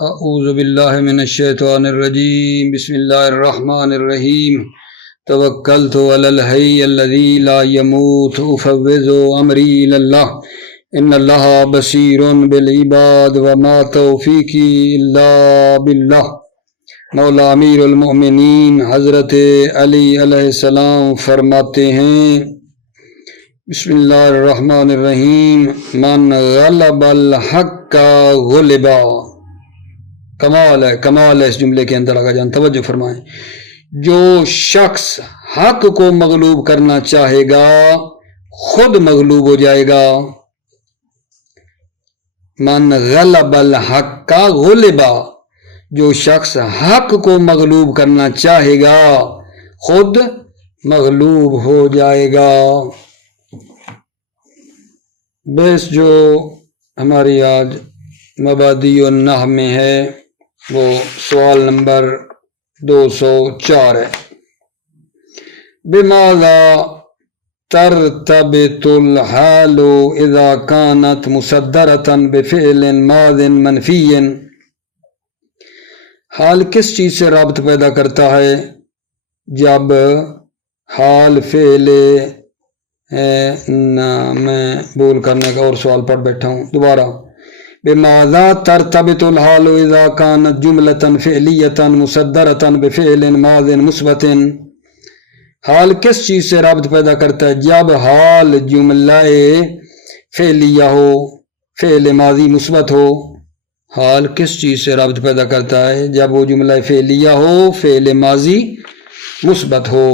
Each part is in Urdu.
اعوذ باللہ من الشیطان الرجیم بسم اللہ الرحمن الرحیم توکلت علی الحی الذی لا یموت افوض امری الی اللہ ان اللہ بصیر بالعباد وما توفیقی الا باللہ۔ مولا امیر المؤمنین حضرت علی علیہ السلام فرماتے ہیں بسم اللہ الرحمن الرحیم من غلب الحق غلبا۔ کمال ہے اس جملے کے اندر، آگا جان توجہ فرمائیں۔ جو شخص حق کو مغلوب کرنا چاہے گا خود مغلوب ہو جائے گا۔ من غلب الحق غلبا، جو شخص حق کو مغلوب کرنا چاہے گا خود مغلوب ہو جائے گا۔ بیس جو ہماری آج مبادی النحو میں ہے وہ سوال نمبر 204 ہے۔ بماذا ترتبط الحال اذا كانت مصدرة بفعل ماض منفی، حال کس چیز سے رابط پیدا کرتا ہے جب حال فعل میں بول کرنے کا اور سوال پڑھ بیٹھا ہوں دوبارہ۔ بماذا ترتبط الحال اذا كانت جملة فعلیة مصدرة بفعل ماض مثبت، حال کس چیز سے رابط پیدا کرتا ہے جب حال جملہ فعلیہ ہو، فعل ماضی مثبت ہو۔ حال کس چیز سے رابط پیدا کرتا ہے جب وہ جملہ فعلیہ ہو، فعل ماضی مثبت ہو۔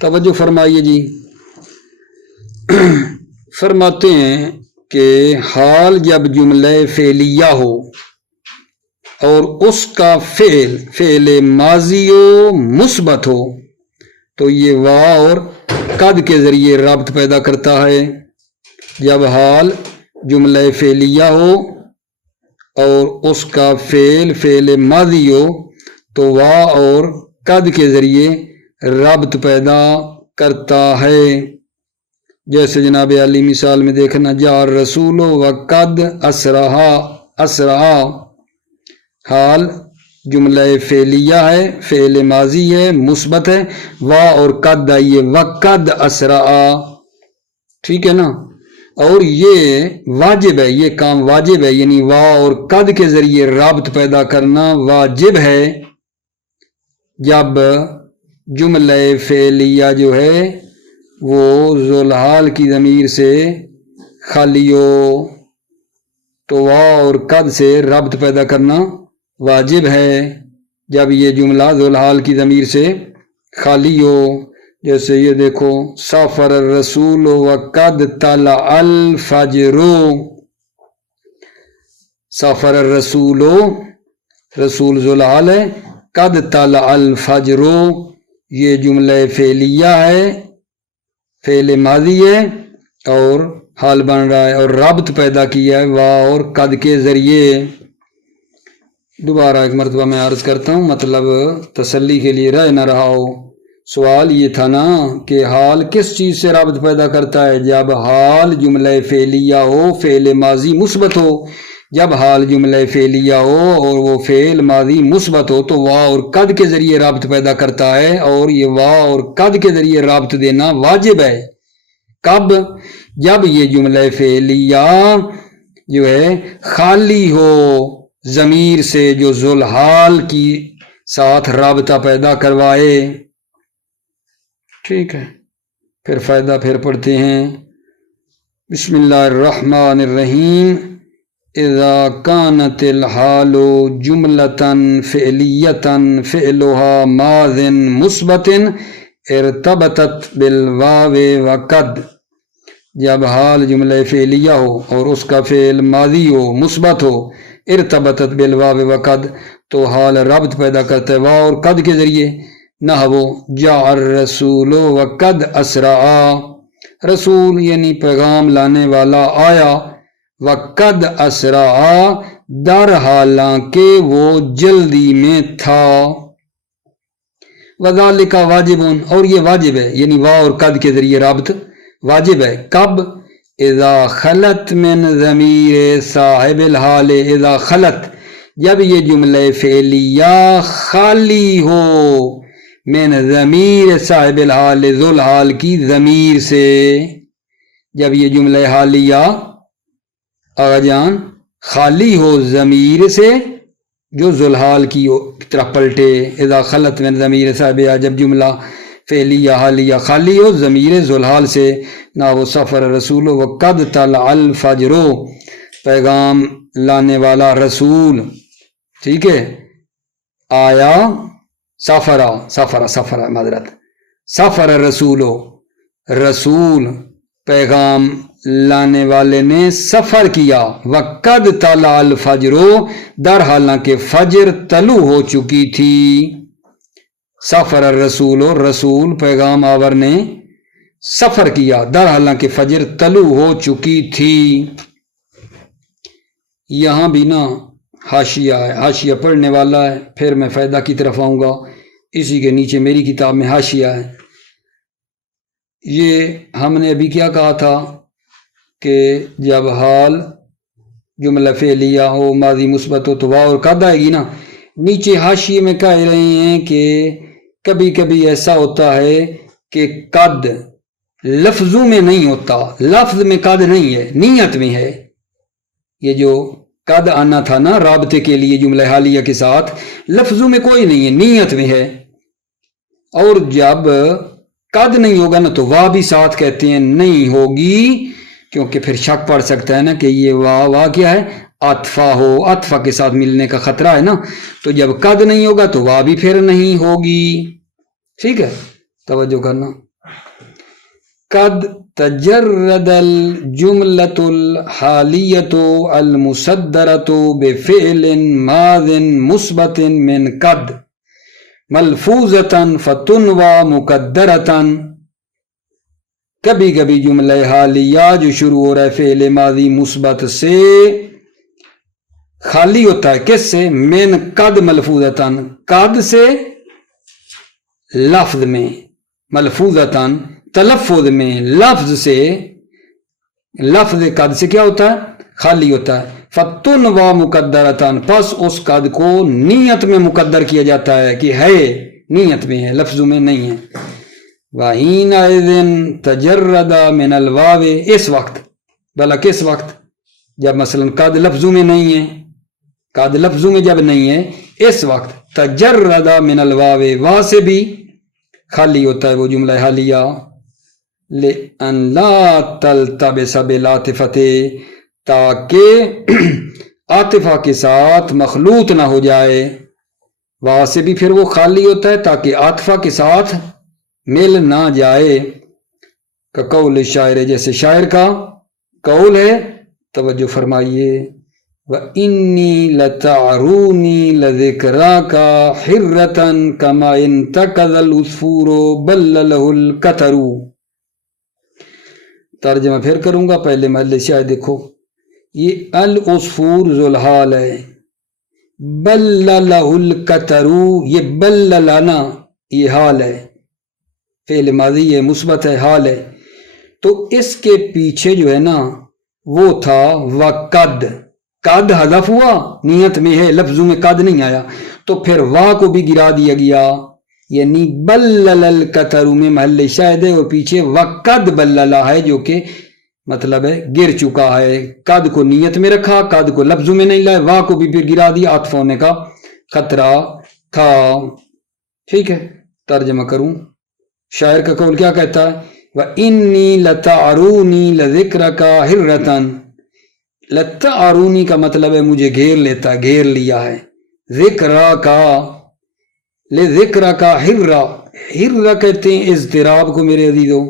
توجہ فرمائیے جی۔ فرماتے ہیں کہ حال جب جملہ فعلیہ ہو اور اس کا فعل ماضی و مثبت ہو تو یہ واو اور قد کے ذریعے رابط پیدا کرتا ہے۔ جب حال جملہ فعلیہ ہو اور اس کا فعل ماضی ہو تو واو اور قد کے ذریعے رابط پیدا کرتا ہے۔ جیسے جناب علی مثال میں دیکھنا، جا الرسول وقد اسرعا، حال جملہ فعلیہ ہے، فعل ماضی ہے، مثبت ہے، وا اور قد آئیے وقد اسرعا، ٹھیک ہے نا۔ اور یہ واجب ہے، یہ کام واجب ہے، یعنی وا اور قد کے ذریعے رابط پیدا کرنا واجب ہے جب جملہ فعلیہ جو ہے وہ ذوالحال کی ضمیر سے خالی ہو تو وا اور قد سے ربط پیدا کرنا واجب ہے جب یہ جملہ ذوالحال کی ضمیر سے خالی ہو۔ جیسے یہ دیکھو، سافر الرسول وقد طلع الفجر، سافر الرسول، رسول ذوالحال ہے، قد طلع الفجر یہ جملہ فعلیہ ہے، فعل ماضی ہے اور حال بن رہا ہے اور رابط پیدا کیا ہے وا اور قد کے ذریعے۔ دوبارہ ایک مرتبہ میں عرض کرتا ہوں، مطلب تسلی کے لیے رہ نہ رہا ہو۔ سوال یہ تھا نا کہ حال کس چیز سے رابط پیدا کرتا ہے جب حال جملہ فعلیہ ہو، فعل ماضی مثبت ہو۔ جب حال جملہ فعلیہ ہو اور وہ فعل ماضی مثبت ہو تو وا اور قد کے ذریعے رابط پیدا کرتا ہے، اور یہ وا اور قد کے ذریعے رابط دینا واجب ہے۔ کب؟ جب یہ جملہ فعلیہ جو ہے خالی ہو ضمیر سے جو ذوالحال کی ساتھ رابطہ پیدا کروائے، ٹھیک ہے۔ پھر فائدہ پھر پڑھتے ہیں۔ بسم اللہ الرحمن الرحیم۔ اذا كانت الحال جملة فعلیة فعلها ماض مثبت ارتبطت بالواو وقد، جب حال جملہ فعلیہ ہو اور اس کا فعل ماضی ہو، مثبت ہو، ارتبطت بالواو وقد تو حال ربط پیدا کرتا ہے واو اور قد کے ذریعے۔ نحو جاء الرسول وقد اسرعا، رسول یعنی پیغام لانے والا آیا، وقد اسرعا در حالانکہ وہ جلدی میں تھا، وذالک واجب اور یہ واجب ہے، یعنی وا اور قد کے ذریعے رابط واجب ہے۔ کب؟ اذا خلت من ضمیر صاحب الحال، اذا خلت جب یہ جملہ فعلیہ خالی ہو من ضمیر صاحب الحال ذو الحال کی ضمیر سے، جب یہ جملہ حالیہ آغا جان خالی ہو ضمیر سے جو ذو الحال کی طرف پلٹے، اذا خلط من ضمیر صاحبہ، جب جملہ فعلیہ حالیہ خالی ہو ضمیر ذو الحال سے، نہ وہ سفر رسول و قد طلع الفجر، پیغام لانے والا رسول، ٹھیک ہے، آیا، سفر معذرت، سفر رسول، رسول پیغام لانے والے نے سفر کیا، وقد طلع الفجر، در حالانکہ فجر طلوع ہو چکی تھی، سفر الرسول، رسول پیغام آور نے سفر کیا، در حالانکہ فجر طلوع ہو چکی تھی۔ یہاں بھی نا حاشیہ ہے، حاشیہ پڑھنے والا ہے، پھر میں فائدہ کی طرف آؤں گا، اسی کے نیچے میری کتاب میں حاشیہ ہے۔ یہ ہم نے ابھی کیا کہا تھا کہ جب حال جملہ فعلیہ ہو ماضی مثبت ہو تو واو اور قد آئے گی نا، نیچے حاشیے میں کہہ رہے ہیں کہ کبھی کبھی ایسا ہوتا ہے کہ قد لفظوں میں نہیں ہوتا، لفظ میں قد نہیں ہے، نیت میں ہے، یہ جو قد آنا تھا نا رابطے کے لیے جملہ حالیہ کے ساتھ، لفظوں میں کوئی نہیں ہے، نیت میں ہے، اور جب قد نہیں ہوگا نا تو واہ بھی ساتھ کہتے ہیں نہیں ہوگی، کیونکہ پھر شک پڑ سکتا ہے نا کہ یہ واہ کیا ہے، عطفہ ہو، عطفہ کے ساتھ ملنے کا خطرہ ہے نا، تو جب قد نہیں ہوگا تو واہ بھی پھر نہیں ہوگی، ٹھیک ہے، توجہ کرنا۔ قد تجرد الجملة الحالیة المصدرة بفعل ماض مثبت من قد ملفوظة فتنوى مقدرة، کبھی کبھی جملہ حالیہ جو شروع ہو رہا ہے فعل ماضی مثبت سے خالی ہوتا ہے، کس سے؟ من قد ملفوظتاً، قد سے لفظ میں، ملفوظتاً تلفظ میں، لفظ سے، لفظ قد سے کیا ہوتا ہے؟ خالی ہوتا ہے، فتنوى مقدرتاً، پس اس قد کو نیت میں مقدر کیا جاتا ہے کہ ہے، نیت میں ہے، لفظوں میں نہیں ہے۔ وَحِينَئِذٍ تَجَرَّدَ مِنَ الْوَاوِ، اس وقت، بھلا کس وقت؟ جب مثلا قد لفظوں میں نہیں ہے، قد لفظوں میں جب نہیں ہے، اس وقت تجرد من الواو، واو سے بھی خالی ہوتا ہے وہ جملہ حالیہ، لِأَنْ لَا تَلْتَبِسَ بِالْعَاطِفَةِ، تاکہ عاطفہ کے ساتھ مخلوط نہ ہو جائے، واو سے بھی پھر وہ خالی ہوتا ہے تاکہ عاطفہ کے ساتھ مل نہ جائے، کا قول شاعر، جیسے شاعر کا قول ہے، توجہ فرمائیے، وَإِنِّي لَتَعْرُونِي لَذِكْرَاكَ حِرَّةً كَمَا انْتَقَذَ الْعُصْفُورُ بَلَّلَهُ الْقَطَرُ۔ ترجمہ پھر کروں گا، پہلے محل شاعر دیکھو، یہ العصفور ذو الحال ہے، بَلَّلَهُ الْقَطَرُ، یہ بللانا یہ حال ہے، فعل ماضی ہے، مثبت ہے، حال ہے، تو اس کے پیچھے جو ہے نا وہ تھا وقد، قد حذف ہوا، نیت میں ہے، لفظوں میں قد نہیں آیا، تو پھر وا کو بھی گرا دیا گیا، یعنی بلل القطر میں محل شاہد ہے، اور پیچھے وقد بللا ہے جو کہ مطلب ہے گر چکا ہے، قد کو نیت میں رکھا، قد کو لفظوں میں نہیں لائے، وا کو بھی پھر گرا دیا، عطف ہونے کا خطرہ تھا، ٹھیک ہے۔ ترجمہ کروں، شاعر کا قول کیا کہتا ہے، وَإِنِّي لَتَعْرُونِي لَذِكْرَكَ حِرَّةً، لَتَعْرُونِی کا مطلب ہے مجھے گھیر لیتا، گھیر لیا ہے، ذِكْرَكَ، لِذِكْرَكَ حِرَّةً، حِرَّہ کہتے ہیں اضطراب کو میرے عزیزو،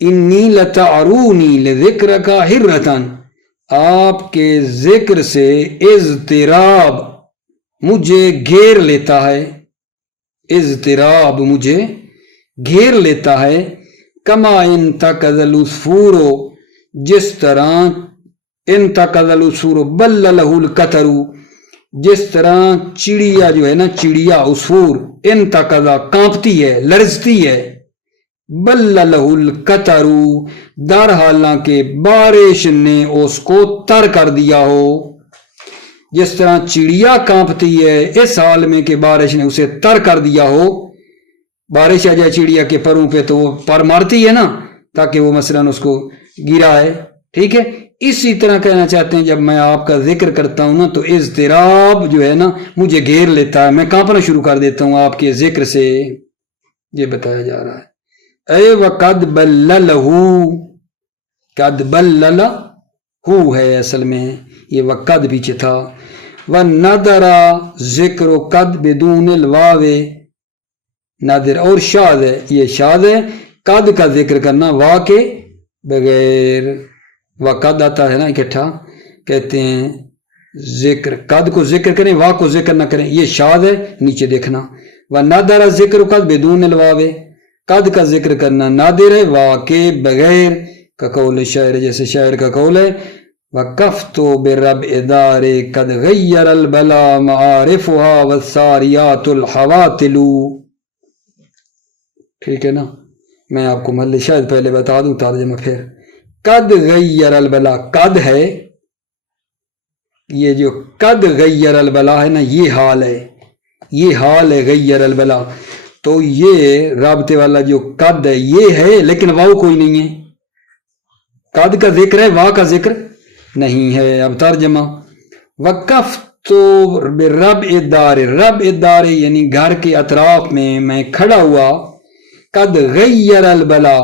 اِنِّی لَتَعْرُونِی لِذِكْرَكَ حِرَّةً، آپ کے ذکر سے اضطراب مجھے گھیر لیتا ہے، اضطراب مجھے گھیر لیتا ہے، کما انتقذ العصفور، جس طرح انتقذ العصفور بللہ القطر، جس طرح چڑیا جو ہے نا، چڑیا عصفور انتقذ کانپتی ہے، لرزتی ہے، بللہ القطر، در حالانکہ بارش نے اس کو تر کر دیا ہو، جس طرح چڑیا کانپتی ہے اس حال میں کہ بارش نے اسے تر کر دیا ہو. بارش آ جائے چڑیا کے پروں پہ تو وہ پر مارتی ہے نا تاکہ وہ مثلاً اس کو گرا ہے. ٹھیک ہے, اسی طرح کہنا چاہتے ہیں جب میں آپ کا ذکر کرتا ہوں نا تو اضطراب جو ہے نا مجھے گھیر لیتا ہے, میں کانپنا شروع کر دیتا ہوں آپ کے ذکر سے. یہ بتایا جا رہا ہے. اے وقد بللہ, قد بللہ ہے اصل میں, یہ وقد پیچھے تھا. وَنَدَرَ ذکر قد بدون الواو, نادر اور شاذ ہے, یہ شاذ ہے قد کا ذکر کرنا وا کے بغیر. وقد آتا ہے نا اکٹھا, کہتے ہیں ذکر قد کو ذکر کریں وا کو ذکر نہ کریں, یہ شاذ ہے. نیچے دیکھنا وَنَدَرَ ذکر قد بدون الواو, قد کا ذکر کرنا نادر ہے وا کے بغیر. کا قول شاعر, جیسے شاعر کا قول ہے وَقَفْتُ بِرَبْعِ دَارِ قَدْ غَيَّرَ الْبَلَا مَعَارِفُهَا وَالسَّارِيَاتُ الْحَوَاطِلُ. ٹھیک ہے نا, میں آپ کو محل شاید پہلے بتا دوں ترجمہ پھر. قد غیر البلا, قد ہے, یہ جو قد غیر البلا ہے نا یہ حال ہے, یہ حال ہے غیر البلا. تو یہ رابطے والا جو قد ہے یہ ہے لیکن واو کوئی نہیں ہے. قد کا ذکر ہے وا کا ذکر نہیں ہے. اب ترجمہ وقفت بربع الدار, ربع الدار یعنی گھر کے اطراف میں کھڑا ہوا. قد غیر البلا,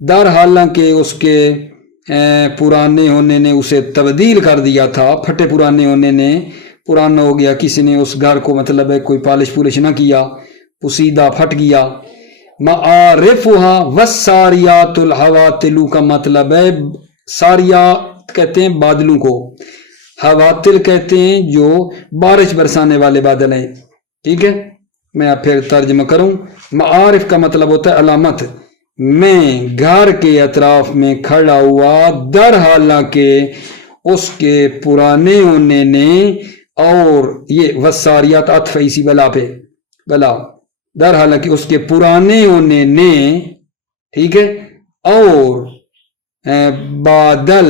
در حالانکہ اس کے پرانے ہونے نے اسے تبدیل کر دیا تھا. پھٹے پرانے ہونے نے, پرانا ہو گیا, کسی نے اس گھر کو مطلب ہے کوئی پالش پولش نہ کیا, پوسیدہ پھٹ گیا. معارفها والساریات الحواتل کا مطلب ہے ساریات کہتے ہیں بادلوں کو, حواتل کہتے ہیں جو بارش برسانے والے بادل ہیں. ٹھیک ہے, میں اب پھر ترجمہ کروں. معارف کا مطلب ہوتا ہے علامت. میں گھر کے اطراف میں کھڑا ہوا در حالانکہ اس کے پرانے ہونے نے, اور یہ وساریات عطف اسی بلا پہ, بلا در حالانکہ اس کے پرانے ہونے نے. ٹھیک ہے, اور بادل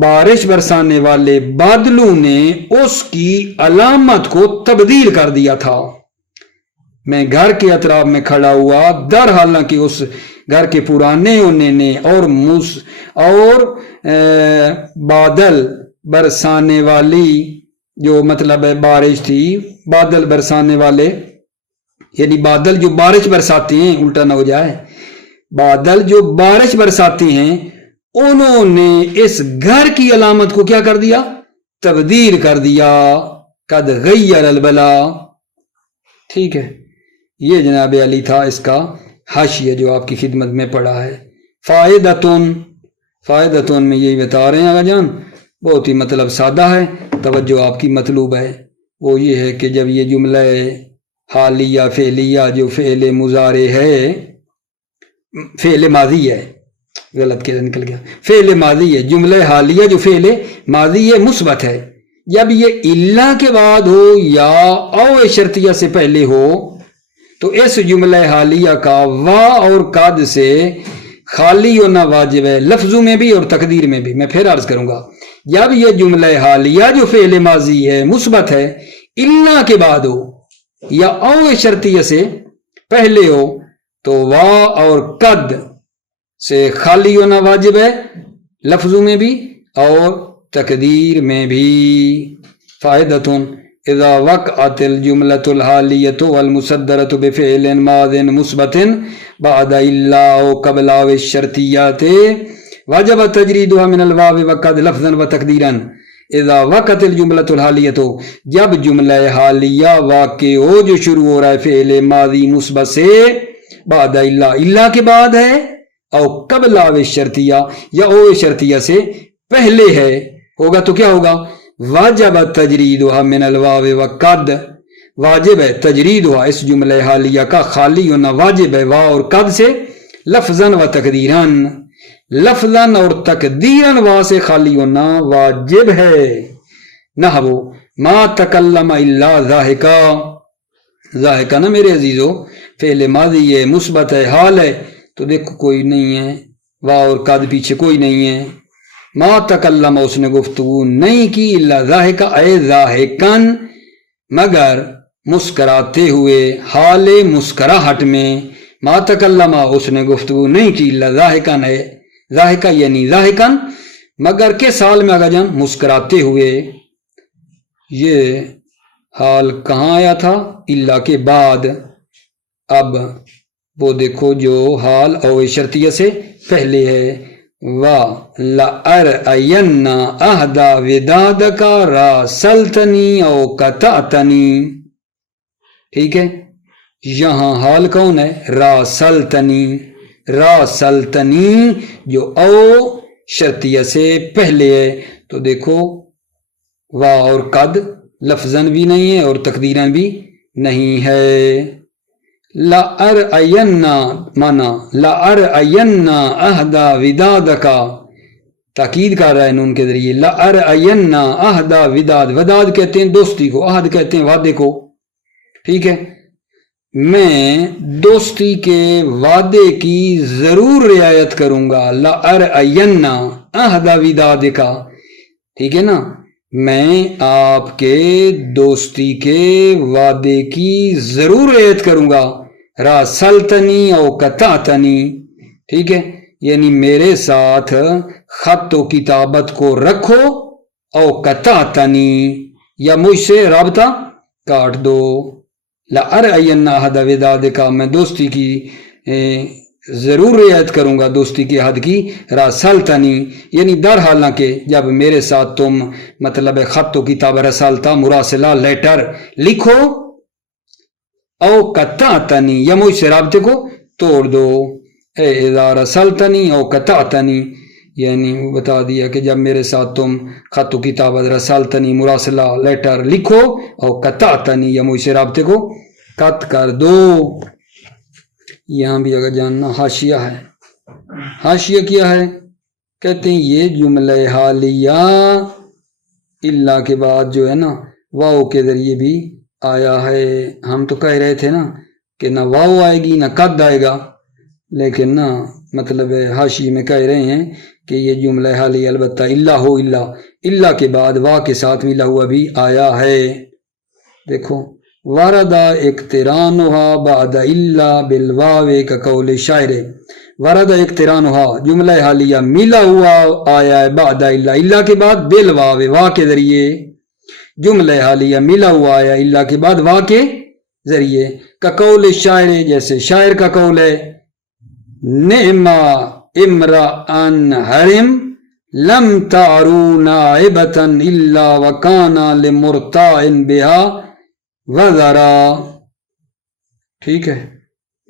بارش برسانے والے بادلوں نے اس کی علامت کو تبدیل کر دیا تھا. میں گھر کے اطراف میں کھڑا ہوا در حالانکہ اس گھر کے پرانے ہونے نے, اور بادل برسانے والی جو مطلب ہے بارش تھی, بادل برسانے والے یعنی بادل جو بارش برساتے ہیں, الٹا نہ ہو جائے, بادل جو بارش برساتے ہیں انہوں نے اس گھر کی علامت کو کیا کر دیا, تبدیل کر دیا. قد غیر البلا. ٹھیک ہے, یہ جناب علی تھا اس کا حاشیہ جو آپ کی خدمت میں پڑھا ہے. فائدتون میں یہی بتا رہے ہیں آقا جان, بہت ہی مطلب سادہ ہے, توجہ آپ کی مطلوب ہے. وہ یہ ہے کہ جب یہ جملہ حالیہ فعلیہ جو فعل مضارع ہے, فعل ماضی ہے, غلط کے نکل گیا, فعل ماضی ہے, جملہ حالیہ جو فعل ماضی ہے مثبت ہے. جب یہ الا کے بعد ہو یا او شرطیہ سے پہلے ہو تو اس جملہ حالیہ کا وا اور قد سے خالی ہونا واجب ہے, لفظوں میں بھی اور تقدیر میں بھی. میں پھر عرض کروں گا, جب یہ جملہ حالیہ جو فعل ماضی ہے مثبت ہے, الا کے بعد ہو یا او شرطیہ سے پہلے ہو تو وا اور قد سے خالی ہونا واجب ہے, لفظوں میں بھی اور تقدیر میں بھی. فائدتون اذا وقعت الجملة الحالیة والمصدرة بفعل ماض مثبت بعد الا وقبل الشرطیات وجب تجریدها من الواو وقد لفظا وتقدیرا. اذا وقعت الجملة الحالیة, جب جملہ حالیہ واقع ہو جو شروع ہو رہا ہے فعل ماضی مثبت سے, بعد الا کے بعد ہے, او قبل الشرطیہ یا او شرطیہ سے پہلے ہے, ہوگا تو کیا ہوگا, واجب تجریدها من الواو وقد, واجب ہے تجریدها اس جملہ حالیہ کا خالی ہونا واجب ہے وا اور قد سے, لفظاً و تقدیراً, لفظاً اور تقدیراً وا سے خالی ہونا واجب ہے. نحو ما تکلم الا ضاحکا, ضاحکا نا میرے عزیزو فعل ماضی ہے مثبت ہے حال ہے, تو دیکھو کوئی نہیں ہے, وا اور قد پیچھے کوئی نہیں ہے, ما تکلم اس نے گفتگو نہیں کی الا ضاحکا اے ضاحکن مگر مسکراتے ہوئے، حال مسکراہٹ میں، ما تکلم اس نے گفتگو نہیں کی الا ضاحکن اے ضاحکا یعنی ضاحکن مگر کس حال میں آگا جان؟ مسکراتے ہوئے۔ یہ حال کہاں آیا تھا؟ الا کے بعد۔ اب وہ دیکھو جو حال او شرطیہ سے پہلے ہے، وَلَأَرْأَيَنَّ أَحْدَ وِدَادَكَ رَاسَلْتَنِي أَوْ قَطَعْتَنِي، ٹھیک ہے؟ یہاں حال کون ہے؟ راسلتنی، راسلتنی جو او شرطیہ سے پہلے ہے، تو دیکھو وا اور قد لفظاً بھی نہیں ہے اور تقدیراً بھی نہیں ہے۔ لَأَرْأَيَنَّ مانا لَأَرْأَيَنَّ أَحْدَ وِدَادَكَ، تاکید کر رہا ہے نون کے ذریعے، لَأَرْأَيَنَّ أَحْدَ وداد، وداد کہتے ہیں دوستی کو، عہد کہتے ہیں وعدے کو، ٹھیک ہے؟ میں دوستی کے وعدے کی ضرور رعایت کروں گا، لَأَرْأَيَنَّ أَحْدَ وِدَادِكَ، ٹھیک ہے نا؟ میں آپ کے دوستی کے وعدے کی ضرور رعایت کروں گا، راسلتنی او قطعتنی، ٹھیک ہے؟ یعنی میرے ساتھ خط و کتابت کو رکھو، او قطعتنی یا مجھ سے رابطہ کاٹ دو۔ لَأَرْأَيَنَّ أَحْدَ وِدَادِكَ میں دوستی کی ضرور رعایت کروں گا، دوستی کی حد کی، راسلتنی یعنی در حالانکہ جب میرے ساتھ تم مطلب خط و کتاب رسالتا مراسلہ لیٹر لکھو، او قطعتنی یا مجھ سے رابطے کو توڑ دو، اے اذا رسلتنی او قطعتنی یعنی بتا دیا کہ جب میرے ساتھ تم خط و کتابت رسالتنی مراسلہ لیٹر لکھو، او قطعتنی یا مجھ سے رابطے کو قط کر دو۔ یہاں بھی اگر جاننا حاشیہ ہے، حاشیہ کیا ہے؟ کہتے ہیں یہ جملہ حالیہ الا کے بعد جو ہے نا واو کے ذریعے بھی آیا ہے۔ ہم تو کہہ رہے تھے نا کہ نہ واو آئے گی نہ قد آئے گا، لیکن نا مطلب حاشیے میں کہہ رہے ہیں کہ یہ جملہ حالیہ البتہ الا ہو، الا کے بعد وا کے ساتھ ملا ہوا بھی آیا ہے۔ دیکھو ورد اقترانها بعد الا بالواو کقول شاعر، ورد اقترانها جملہ حالیہ ملا ہوا آیا ہے بعد الا کے بعد بالواو وا کے ذریعے، جملہ حالیہ ملا ہوا آیا الا کے بعد وا کے ذریعے، کقول شاعر جیسے شاعر کا قول ہے، نعم امرأن حرم لم تعرو نائبتا الا وکانا لمرتاع بها وذرا، ٹھیک ہے؟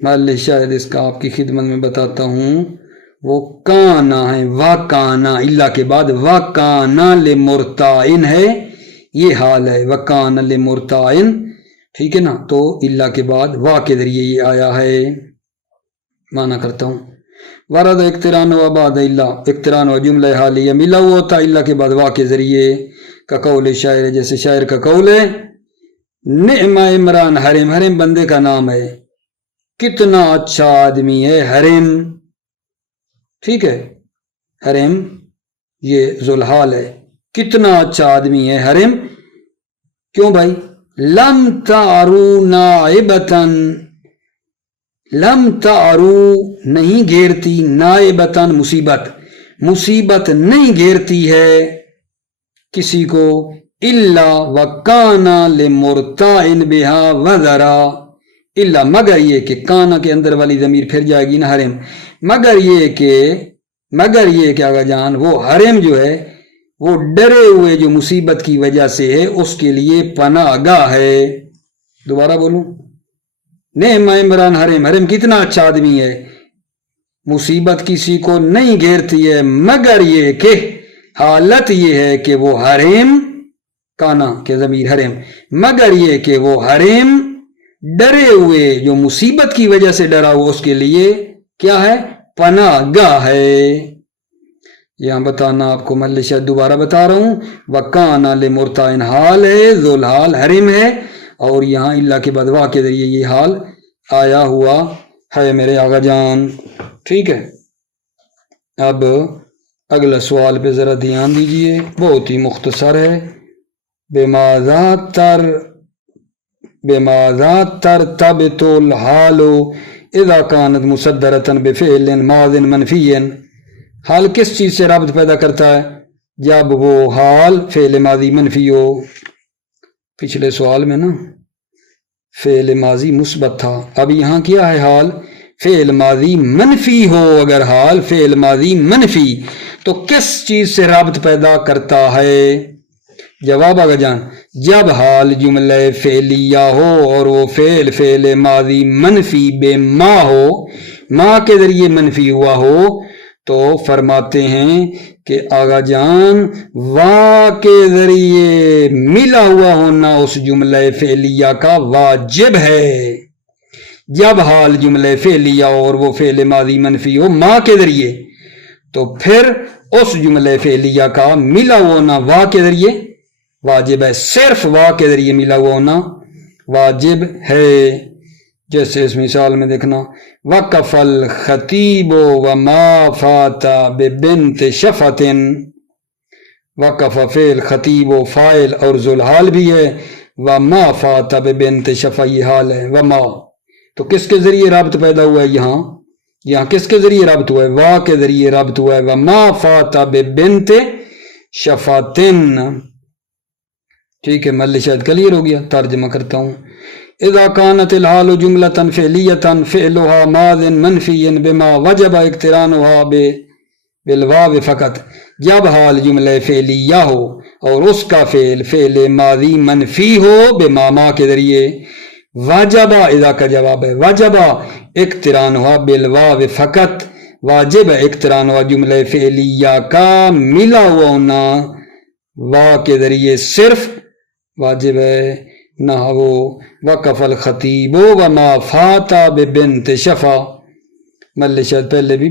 میں شاید اس کا آپ کی خدمت میں بتاتا ہوں، وہ کانا ہے، وکانا الا کے بعد وکانا لمرتاعن ہے، یہ حال ہے وکانا لمرتاعن، ٹھیک ہے نا؟ تو الا کے بعد وا کے ذریعے یہ آیا ہے۔ معنی کرتا ہوں، ورد اقتران و بعد الا، اقتران و جملہ حالیہ ملا ہوا ہوتا الا کے بعد وا کے ذریعے، کا قول شاعر جیسے شاعر کا قول ہے، نعم عمران حرم، حرم بندے کا نام ہے، کتنا اچھا آدمی ہے حرم، ٹھیک ہے؟ حرم یہ ذوالحال ہے، کتنا اچھا آدمی ہے حرم، کیوں بھائی؟ لم تعرو نائبتن، لم تعرو نہیں گھیرتی، نائبتن مصیبت، مصیبت نہیں گھیرتی ہے کسی کو، الا وکانا لمرتاعن بہا وذرا، الا مگر یہ کہ کانا کے اندر والی ضمیر پھر جائے گی نا حرم، مگر یہ کہ آگا جان وہ حرم جو ہے وہ ڈرے ہوئے جو مصیبت کی وجہ سے ہے اس کے لیے پناہ گاہ ہے۔ دوبارہ بولوں، نعم عمران حرم، حرم کتنا اچھا آدمی ہے، مصیبت کسی کو نہیں گھیرتی ہے مگر یہ کہ حالت یہ ہے کہ وہ حرم، کانا کے ضمیر حرم، مگر یہ کہ وہ حرم ڈرے ہوئے جو مصیبت کی وجہ سے ڈرا ہوا اس کے لیے کیا ہے؟ پناہ گاہ ہے۔ یہاں بتانا آپ کو میں شاید دوبارہ بتا رہا ہوں، وکانا لمرتاعن حال ہے، ذوالحال حرم ہے، اور یہاں اللہ کے بعد وا کے ذریعے یہ حال آیا ہوا ہے میرے آقا جان، ٹھیک ہے؟ اب اگلا سوال پہ ذرا دھیان دیجئے، بہت ہی مختصر ہے. بماذا ترتبط الحال اذا كانت مصدرة بفعل ماض منفی. حال کس چیز سے رابط پیدا کرتا ہے جب وہ حال فعل ماضی منفی ہو؟ پچھلے سوال میں نا فعل ماضی مثبت تھا، اب یہاں کیا ہے حال فعل ماضی منفی ہو. اگر حال فعل ماضی منفی تو کس چیز سے رابط پیدا کرتا ہے؟ جواب آگا جان، جب حال جملہ فعلیہ ہو اور وہ فعل ماضی منفی بے ما ہو، ما کے ذریعے منفی ہوا ہو، تو فرماتے ہیں کہ آگا جان وا کے ذریعے ملا ہوا ہونا اس جملہ فعلیہ کا واجب ہے. جب حال جملہ فعلیہ اور وہ فعل ماضی منفی ہو ما کے ذریعے، تو پھر اس جملہ فعلیہ کا ملا ہوا ہونا وا کے ذریعے واجب ہے. صرف وا کے ذریعے ملا ہوا ہونا واجب ہے. جیسے اس مثال میں دیکھنا، وقف الخطیب وما فات ببنت شفت. وقف فعل، خطیب و فاعل اور ذوالحال بھی ہے، وما فات ببنت شفا یہ حال ہے. وما تو کس کے ذریعے رابط پیدا ہوا ہے؟ یہاں کس کے ذریعے رابط ہوا ہے؟ وا کے ذریعے رابط ہوا ہے. وما فات ببنت شفتن. ٹھیک ہے، مل شاید کلیئر ہو گیا. ترجمہ کرتا ہوں. اذا كانت الحال جملة فعلية فعلها ماض منفی بما وجب اقترانها بالواو فقط. جب حال جملہ فعلیہ ہو اور اس کا فعل ماضی منفی ہو بما ما کے ذریعے، واجب اذا کا جواب ہے، واجب اقترانها بالواو فقط، واجب اقترانها جملہ فعلیہ کا ملا ہوا ہونا وا کے ذریعے صرف واجب ہے. نحو وقف الخطیب وما فات ببنت شفا. مل شاید پہلے بھی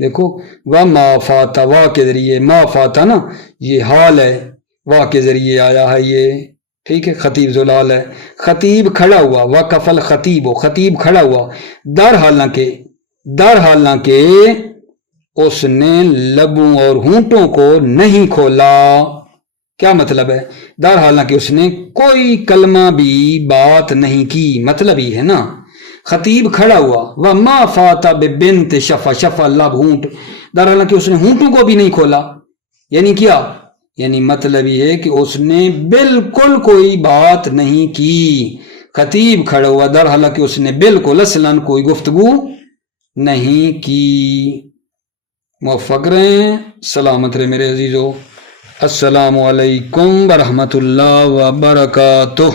دیکھو، وما فات وا کے ذریعے، ما فات نا یہ حال ہے، وا کے ذریعے آیا ہے یہ. ٹھیک ہے، خطیب ذوالحال ہے. خطیب کھڑا ہوا، وقف الخطیب، خطیب کھڑا ہوا. در حالانکہ اس نے لبوں اور ہونٹوں کو نہیں کھولا. کیا مطلب ہے؟ در حالانکہ اس نے کوئی کلمہ بھی بات نہیں کی، مطلب ہی ہے نا. خطیب کھڑا ہوا، وما فات ببنت شفا، شفا لب ہونٹ، در حالانکہ اس نے ہونٹوں کو بھی نہیں کھولا. یعنی کیا؟ یعنی مطلب یہ ہے کہ اس نے بالکل کوئی بات نہیں کی. خطیب کھڑا ہوا در حالانکہ اس نے بالکل اصلاً کوئی گفتگو نہیں کی. موفق رہیں، سلامت رہے میرے عزیزو. السلام علیکم ورحمۃ اللہ وبرکاتہ.